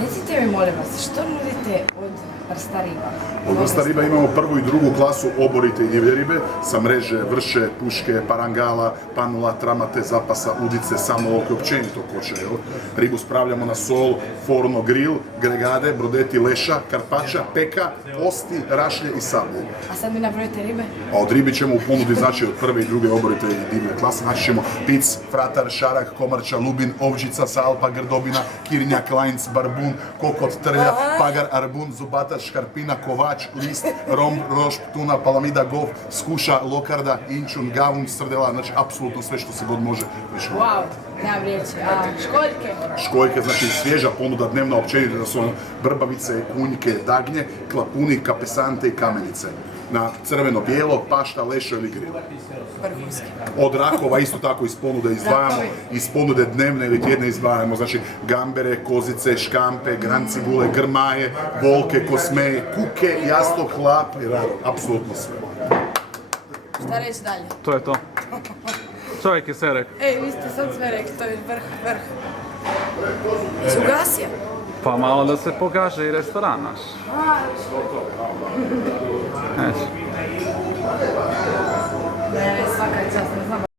Recite mi, molim vas, što nudite od vrsta riba? Od vrsta riba imamo prvu i drugu klasu oborite i divlje ribe sa mreže, vrše, puške, parangala, panula, tramate, zapasa, udice, samoloke, općenito koče. Ribu spravljamo na sol, forno, grill, gregade, brodeti, leša, karpača, peka, osti, rašlje i sablje. A sad mi nabrojite ribe? A od ribi ćemo u ponudi, znači od prve i druge oborite i divlje klase, znači ćemo pic, fratar, šarak, komarča, lubin, ovčica, salpa, grdobina, kirnjak, lajnc, barbun, kokot, trlja, pagar, arbun, zubatač, škarpina, kovač, list, romb, rošp, tuna, palamida, gov, skuša, lokarda, inčun, gavun, srdela, znači apsolutno sve što se god može. Wow, nemam riječi. A školjke? Školjke, znači svježa ponuda dnevna općenito, da su brbavice, kunjke, dagnje, klapuni, kapesante i kamenice. Na crveno-bijelo, pašta, lešo ili grill. Vrhunski. Od rakova isto tako iz ponude izdvajamo, iz ponude dnevne ili tjedne izdvajamo, znači gambere, kozice, škampe, grancibule, grmaje, volke, kosmeje, kuke, jastok, hlap i rado, apsolutno sve. Šta reći dalje? To je to. Čovjek je sve rekao. Ej, vi ste sad sve rekli, to je vrh. Si ugasio? Pa malo da se pokaže i restoran naš. Eto. Ne, svaka je čast, ne znam.